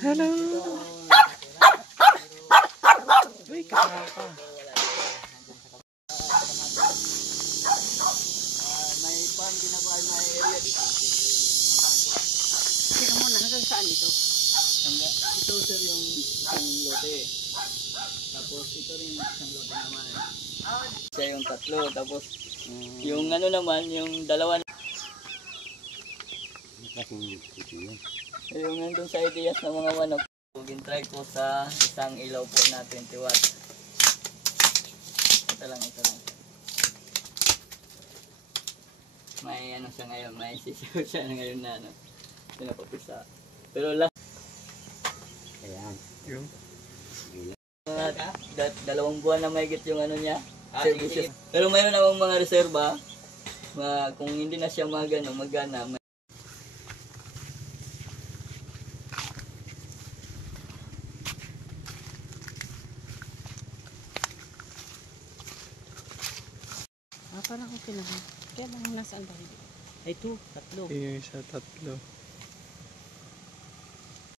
Hello. Uy, kasama. May farm ginagawa, may area dito. Teka muna, hanggang saan ito? Ito sir yung isang lote. Tapos ito rin isang lote naman. Siya yung tatlo. Tapos yung ano naman, yung dalawa. Yung nandun sa ideas ng mga manok. Gintry ko sa isang ilaw po na 20 watts. Ito lang. May ano siya ngayon, may sisiyo siya ngayon na ano. Pinapapisa. Pero lang. Ayan. Yung? Dalawang buwan na mahigit yung ano niya. Service. Pero mayroon akong mga reserba. Kung hindi na siya magana. Parang okay naman. Kaya bang nasaan ba? Ay, 2, 3. Yung isa, 3.